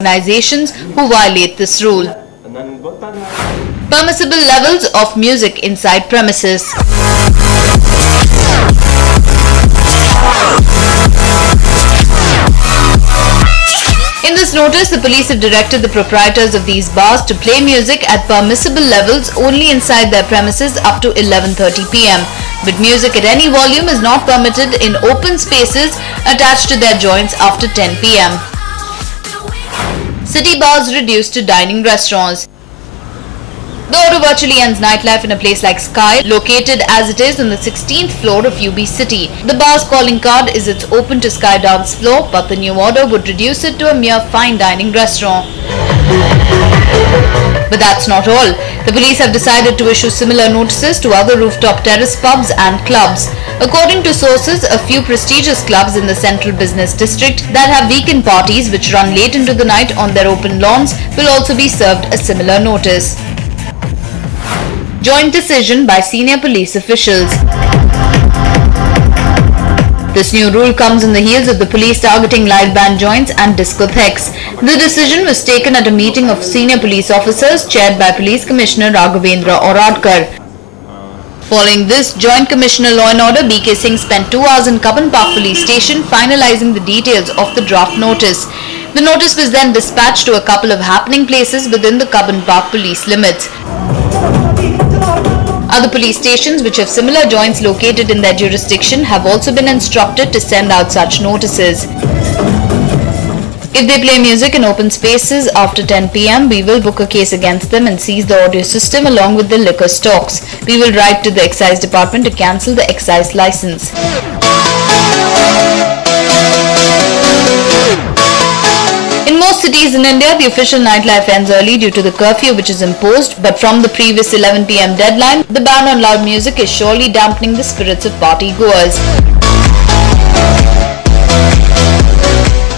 organizations who violate this rule. Permissible levels of music inside premises. In this notice, the police have directed the proprietors of these bars to play music at permissible levels only inside their premises up to 11:30 p.m. But music at any volume is not permitted in open spaces attached to their joints after 10 p.m. City bars reduced to dining restaurants. The order virtually ends nightlife in a place like Sky, located as it is on the 16th floor of UB City. The bar's calling card is its open to Sky dance floor, but the new order would reduce it to a mere fine dining restaurant. But that's not all. The police have decided to issue similar notices to other rooftop terrace pubs and clubs. According to sources, a few prestigious clubs in the central business district that have weekend parties which run late into the night on their open lawns will also be served a similar notice. Joint decision by senior police officials. This new rule comes on the heels of the police targeting live band joints and discotheques. The decision was taken at a meeting of senior police officers chaired by Police Commissioner Raghavendra Oradkar. Following this, Joint Commissioner Law and Order B.K. Singh spent 2 hours in Cubbon Park Police Station finalizing the details of the draft notice. The notice was then dispatched to a couple of happening places within the Cubbon Park police limits. Other police stations which have similar joints located in their jurisdiction have also been instructed to send out such notices. If they play music in open spaces after 10 p.m, we will book a case against them and seize the audio system along with the liquor stocks. We will write to the excise department to cancel the excise license. In most cities in India, the official nightlife ends early due to the curfew which is imposed, but from the previous 11 p.m. deadline, the ban on loud music is surely dampening the spirits of party goers.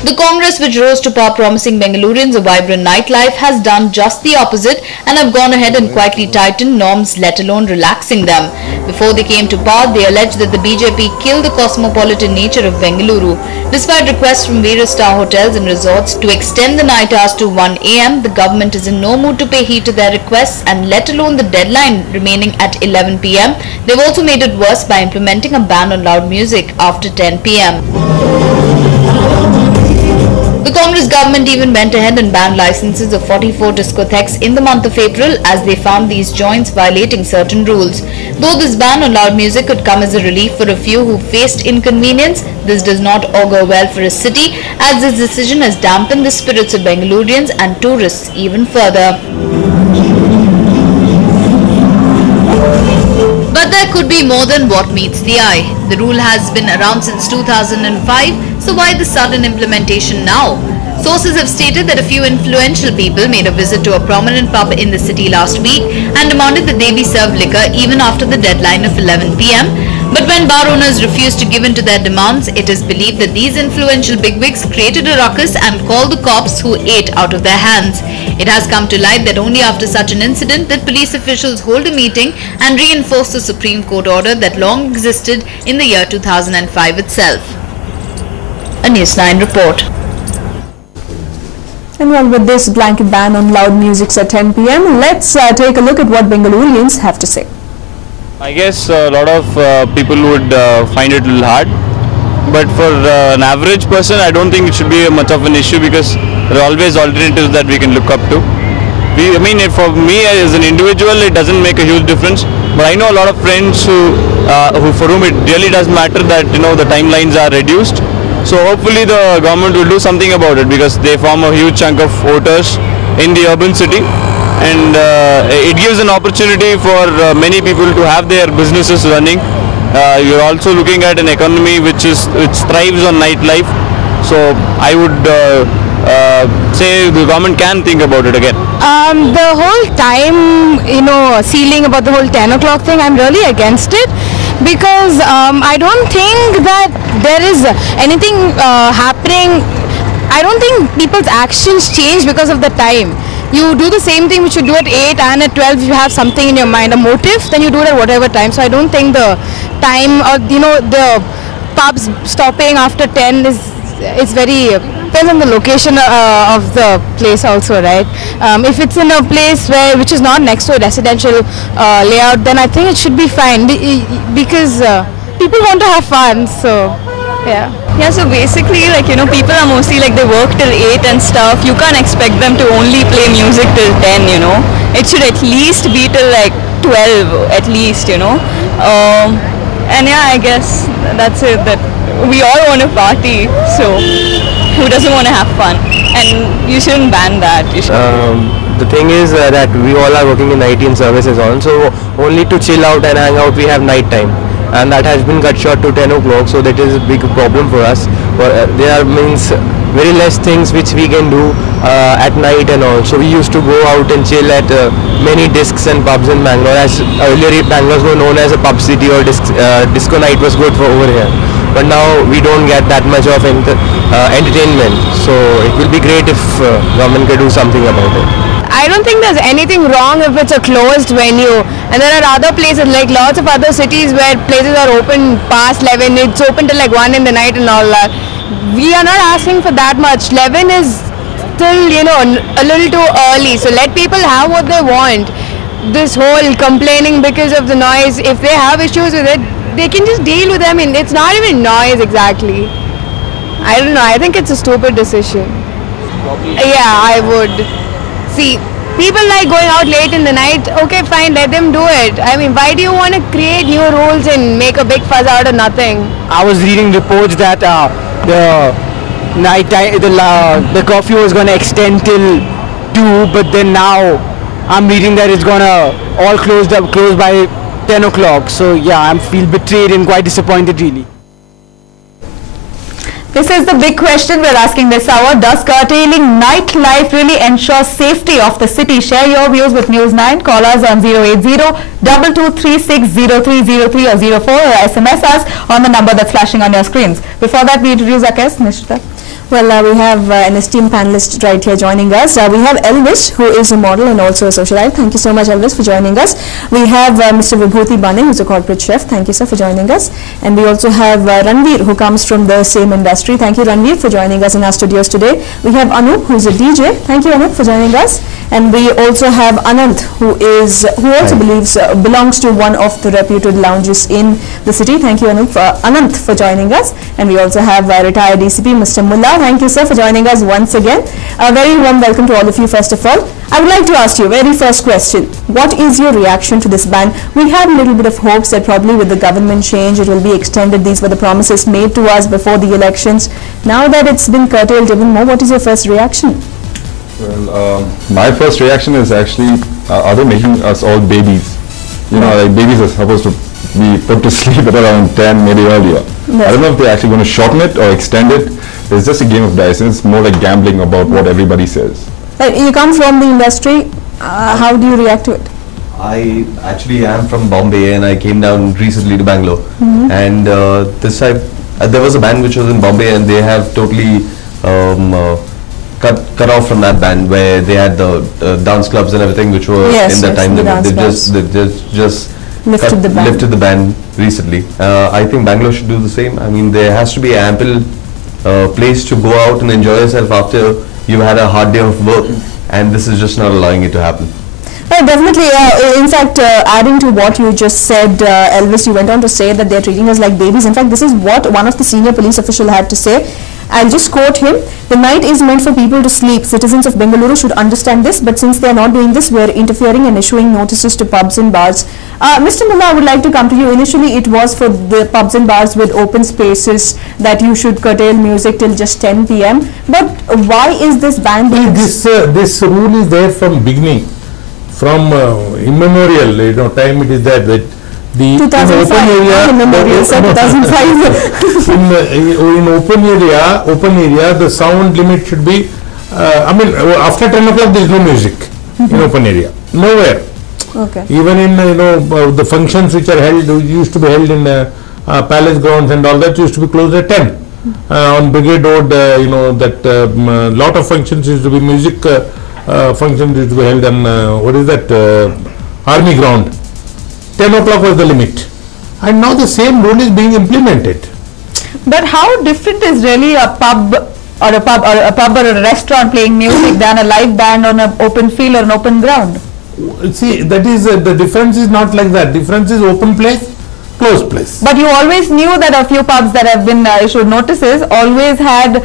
The Congress, which rose to power promising Bangalore'S a vibrant nightlife, has done just the opposite and have gone ahead and quietly tightened norms, let alone relaxing them. Before they came to power, they alleged that the BJP killed the cosmopolitan nature of Bengaluru. Despite requests from various star hotels and resorts to extend the night hours to 1 a.m, the government is in no mood to pay heed to their requests, and let alone the deadline remaining at 11 p.m, they've also made it worse by implementing a ban on loud music after 10 p.m. The Congress government even went ahead and banned licenses of 44 discotheques in the month of April as they found these joints violating certain rules. Though this ban on loud music could come as a relief for a few who faced inconvenience, this does not augur well for a city as this decision has dampened the spirits of Bangalore'S and tourists even further. But there could be more than what meets the eye. The rule has been around since 2005, so why the sudden implementation now? Sources have stated that a few influential people made a visit to a prominent pub in the city last week and demanded that they be served liquor even after the deadline of 11 p.m. But when bar owners refused to give in to their demands, it is believed that these influential bigwigs created a ruckus and called the cops, who ate out of their hands. It has come to light that only after such an incident did police officials hold a meeting and reinforce the Supreme Court order that long existed in the year 2005 itself. A News 9 report. And well, with this blanket ban on loud music at 10 p.m, let's take a look at what Bangalore'S have to say. I guess a lot of people would find it a little hard, but for an average person I don't think it should be much of an issue because there are always alternatives that we can look up to. I mean, for me as an individual it doesn't make a huge difference, but I know a lot of friends who for whom it really does matter that the timelines are reduced. So hopefully the government will do something about it because they form a huge chunk of voters in the urban city, and it gives an opportunity for many people to have their businesses running. You're also looking at an economy which thrives on nightlife. So I would say the government can think about it again. The whole time, sealing about the whole 10 o'clock thing, I'm really against it. Because I don't think that there is anything happening. I don't think people's actions change because of the time. You do the same thing which you do at 8 and at 12. If you have something in your mind, a motive, then you do it at whatever time. So I don't think the time or the pubs stopping after 10 is very depends on the location of the place also, right? If it's in a place which is not next to a residential layout, then I think it should be fine because people want to have fun. So yeah. Yeah, so basically, like, you know, people are mostly like they work till 8 and stuff. You can't expect them to only play music till 10, you know. It should at least be till like 12 at least, you know. And yeah, I guess that's it, that we all want to party, so who doesn't want to have fun? And you shouldn't ban that. You should. The thing is that we all are working in IT and services on, so only to chill out and hang out we have night time, and that has been cut short to 10 o'clock, so that is a big problem for us. There means very less things which we can do at night and all. So we used to go out and chill at many discs and pubs in Bangalore, as earlier Bangalore was known as a pub city, or disco night was good for over here. But now we don't get that much of entertainment, so it will be great if government could do something about it. I don't think there's anything wrong if it's a closed venue, and there are other places like lots of other cities where places are open past 11, it's open till like 1 in the night and all that. We are not asking for that much. 11 is still, you know, a little too early, so let people have what they want. This whole complaining because of the noise, if they have issues with it, they can just deal with them. I mean, it's not even noise exactly. I don't know, I think it's a stupid decision. Yeah, I would. See, people like going out late in the night, okay fine, let them do it. I mean, why do you want to create new rules and make a big fuss out of nothing? I was reading reports that the night time, the curfew was going to extend till 2, but then now I'm reading that it's going to all close by 10 o'clock. So yeah, I feel betrayed and quite disappointed really. This is the big question we're asking this hour. Does curtailing nightlife really ensure safety of the city? Share your views with News 9. Call us on 080-2236-0303 or 04, or SMS us on the number that's flashing on your screens. Before that, we introduce our guest, Nishita. Well, we have an esteemed panelist right here joining us. We have Elvis, who is a model and also a socialite. Thank you so much, Elvis, for joining us. We have Mr. Vibhuti Bane, who's a corporate chef. Thank you, sir, for joining us. And we also have Ranveer, who comes from the same industry. Thank you, Ranveer, for joining us in our studios today. We have Anup, who's a DJ. Thank you, Anup, for joining us. And we also have Anant, who also belongs to one of the reputed lounges in the city. Thank you, Anant, for joining us. And we also have retired DCP, Mr. Mullah. Thank you, sir, for joining us once again. A very warm welcome to all of you, first of all. I would like to ask you, very first question, what is your reaction to this ban? We had a little bit of hopes that probably with the government change, it will be extended. These were the promises made to us before the elections. Now that it's been curtailed even more, what is your first reaction? Well, my first reaction is actually, are they making us all babies? You know, like babies are supposed to be put to sleep at around 10, maybe earlier. Yes. I don't know if they're actually going to shorten it or extend it. It's just a game of dice, and it's more like gambling about what everybody says. You come from the industry, how do you react to it? I actually am from Bombay, and I came down recently to Bangalore. And this time, there was a band which was in Bombay, and they have totally cut off from that band, where they had the dance clubs and everything which were in that time limit. They just lifted the ban recently. I think Bangalore should do the same. I mean, there has to be ample place to go out and enjoy yourself after you've had a hard day of work, and this is just not allowing it to happen. Definitely. In fact, adding to what you just said, Elvis, you went on to say that they're treating us like babies. In fact, this is what one of the senior police officials had to say. I'll just quote him. The night is meant for people to sleep. Citizens of Bengaluru should understand this, but since they are not doing this, we are interfering and issuing notices to pubs and bars. Mr. Mullah, I would like to come to you. Initially, it was for the pubs and bars with open spaces that you should curtail music till just 10 p.m. But why is this ban? This rule is there from beginning, from immemorial. Time it is there that. The 2005, in open area, the sound limit should be, after 10 o'clock there is no music in open area, nowhere. Okay. Even in, the functions which are held, used to be held in palace grounds and all that used to be closed at 10. On Brigade Road, lot of functions used to be music functions used to be held on, Army ground. 10 o'clock was the limit, and now the same rule is being implemented. But how different is really a pub or a pub or a restaurant playing music than a live band on an open field or an open ground. See, that is the difference is not like that. Difference is open place, closed place. But you always knew that a few pubs that have been issued notices always had,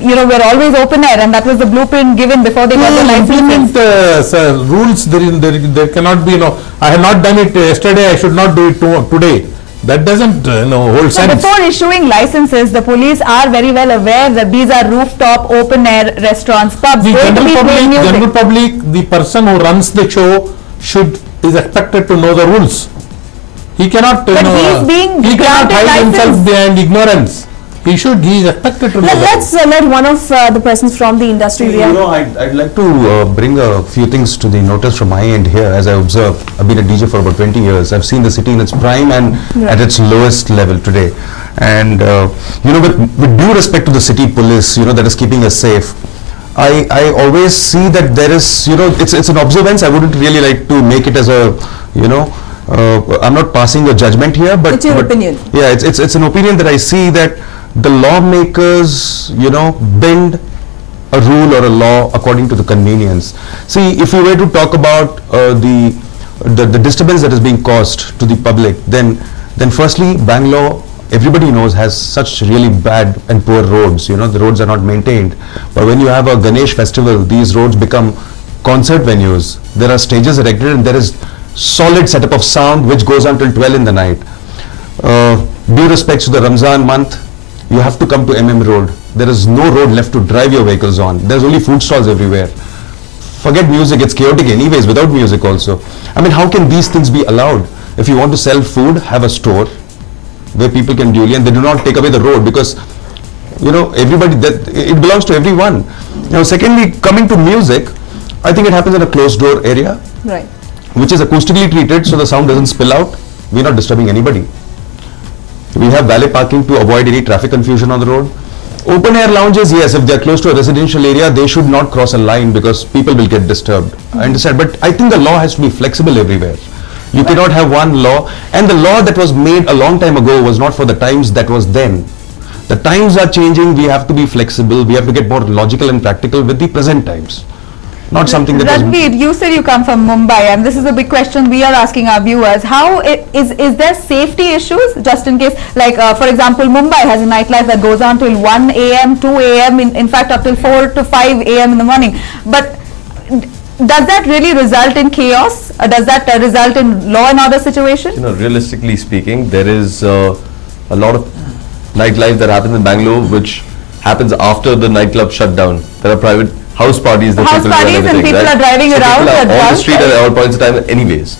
were always open air, and that was the blueprint given before they got the licenses. Rules, there cannot be, I have not done it yesterday, I should not do it today. That doesn't hold sense. Before issuing licenses, the police are very well aware that these are rooftop, open air restaurants, pubs. The general public, the person who runs the show is expected to know the rules. He cannot, he cannot hide himself behind ignorance. He is expected to know. Let's let one of the persons from the industry react. I'd like to bring a few things to the notice from my end here. As I observe, I've been a DJ for about 20 years. I've seen the city in its prime and at its lowest level today. And with due respect to the city police, that is keeping us safe, I always see that there is, it's an observance. I wouldn't really like to make it as a, I'm not passing a judgment here, but it's your opinion. Yeah, it's an opinion that I see that the lawmakers, bend a rule or a law according to the convenience. See, if we were to talk about the disturbance that is being caused to the public, then firstly, Bangalore, everybody knows, has such really bad and poor roads. The roads are not maintained. But when you have a Ganesh festival, these roads become concert venues. There are stages erected and there is solid setup of sound which goes on till 12 in the night. Due respects to the Ramzan month, you have to come to Road. There is no road left to drive your vehicles on. There's only food stalls everywhere. Forget music, it's chaotic anyways without music also. I mean, how can these things be allowed? If you want to sell food, have a store where people can duly, and they do not take away the road, because everybody, that it belongs to everyone. Secondly, coming to music, I think it happens in a closed door area, right, which is acoustically treated so the sound doesn't spill out. We're not disturbing anybody. We have valet parking to avoid any traffic confusion on the road. Open air lounges, yes, if they are close to a residential area, they should not cross a line because people will get disturbed. I understand, but I think the law has to be flexible everywhere. You cannot have one law, and the law that was made a long time ago was not for the times that was then. The times are changing, we have to be flexible, we have to get more logical and practical with the present times. Not something that Ranveer, you said you come from Mumbai, and this is a big question we are asking our viewers. How is there safety issues, just in case, like for example, Mumbai has a nightlife that goes on till 1 a.m., 2 a.m., in fact up till 4 to 5 a.m. in the morning. But does that really result in chaos? Does that result in law and order situation? Realistically speaking, there is a lot of nightlife that happens in Bangalore which happens after the nightclub shut down. There are private house parties that people do, and people are driving around on the street at all points of time anyways.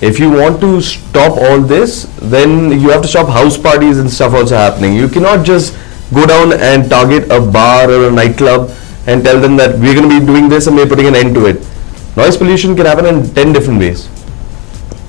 If you want to stop all this, then you have to stop house parties and stuff also happening. You cannot just go down and target a bar or a nightclub and tell them that we're going to be doing this and we're putting an end to it. Noise pollution can happen in 10 different ways.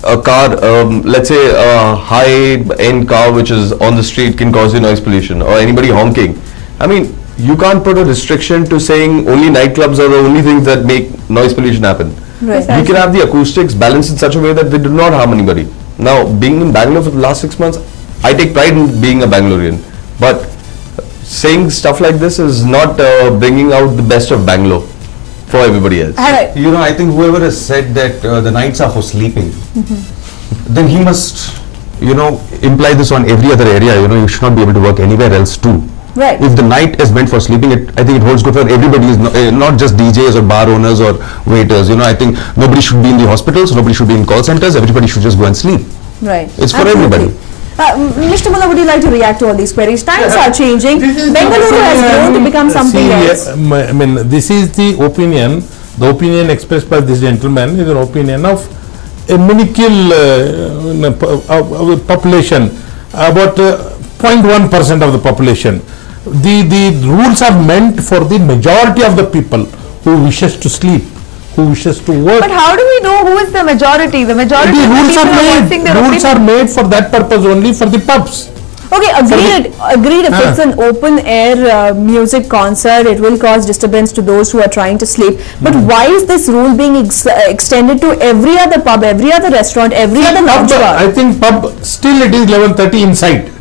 A car, let's say a high-end car which is on the street can cause you noise pollution, or anybody honking. I mean, you can't put a restriction to saying only nightclubs are the only things that make noise pollution happen. Right. You can have the acoustics balanced in such a way that they do not harm anybody. Now, being in Bangalore for the last 6 months, I take pride in being a Bangalorean. But saying stuff like this is not bringing out the best of Bangalore for everybody else. Right. I think whoever has said that the nights are for sleeping, then he must, imply this on every other area. You should not be able to work anywhere else too. Right. If the night is meant for sleeping, I think it holds good for everybody, not just DJs or bar owners or waiters. I think nobody should be in the hospitals, nobody should be in call centers, everybody should just go and sleep. Right. It's for everybody. Mr. Mullah, would you like to react to all these queries? Times are changing. Bengaluru has grown to become something else. I mean, this is the opinion expressed by this gentleman is an opinion of a minuscule population, about 0.1% of the population. The rules are meant for the majority of the people who wishes to sleep, who wishes to work. But how do we know who is the majority? The majority of the people rules are made for that purpose only, for the pubs. Okay, agreed. If it's an open air music concert, it will cause disturbance to those who are trying to sleep. But why is this rule being extended to every other pub, every other restaurant, every other lounge bar? I think pub still it is 11:30 inside.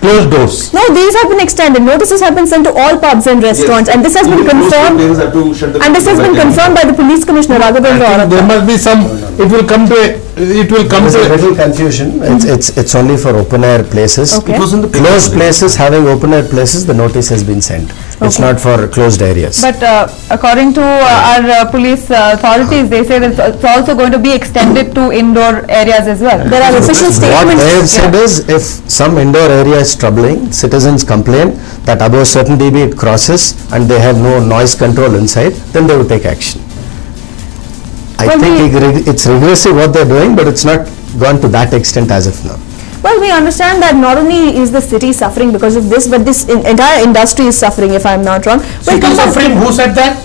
closed doors. No, these have been extended. Notices have been sent to all pubs and restaurants, and this has been confirmed. And this has been confirmed by the police commissioner, There must be some. It will come to. It will come to a little confusion. It's only for open air places. Okay. Closed places having open air places, the notice has been sent. It's not for closed areas. But according to our police authorities, they say that it's also going to be extended to indoor areas as well. There are official statements. What they have said is, if some indoor area is troubling, citizens complain that above certain dB it crosses and they have no noise control inside, then they will take action. I think it's regressive what they're doing, but it's not gone to that extent as of now. Well, we understand that not only is the city suffering because of this, but this entire industry is suffering, if I'm not wrong. City suffering? Who said that?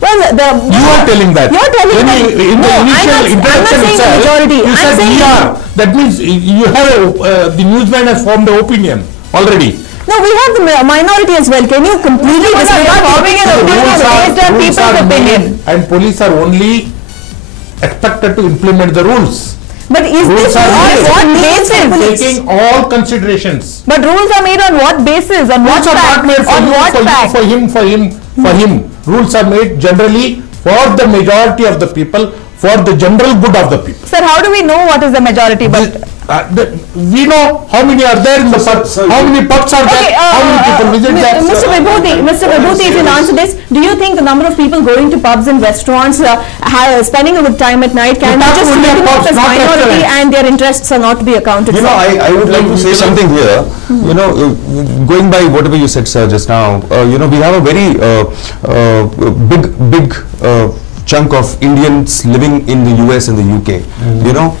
Well, you are telling that. You're telling that. In the initial introduction itself, you said we are. That means you have the newsman has formed an opinion already. No, we have the minority as well. Can you completely disregard forming an opinion based on people's opinion? And police are only expected to implement the rules. But is this on what basis? Taking all considerations. But rules are made on what basis? On what fact? On what fact? For him. Rules are made generally for the majority of the people, for the general good of the people. Sir, how do we know what is the majority? But we know how many are there in the pubs, how many pubs are there, how many people visit there. Mr. Vibhuti, if you'll answer this, do you think the number of people going to pubs and restaurants, spending a good time at night, can be just written off as minority and their interests are not to be accounted for? I would like to say something here. Going by whatever you said, sir, just now, we have a very big chunk of Indians living in the US and the UK,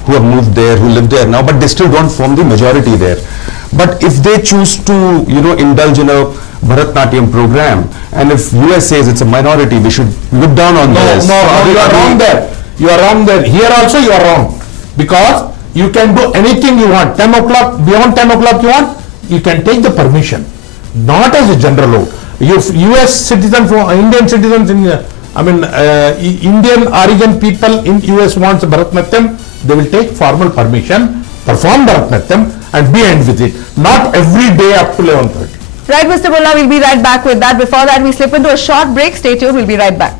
who have moved there, who live there now, but they still don't form the majority there. But if they choose to, indulge in a Bharatnatyam program, and if US says it's a minority, we should look down on this. No, you are wrong there. You are wrong there. Here also you are wrong. Because you can do anything you want. 10 o'clock, beyond 10 o'clock you want, you can take the permission. Not as a general law. If US citizens, Indian citizens Indian origin people in US wants Bharatnatyam, they will take formal permission, perform Bharatnatyam and be end with it. Not every day up to 11:30. Right, Mr. Bulla, we'll be right back with that. Before that, we slip into a short break. Stay tuned, we'll be right back.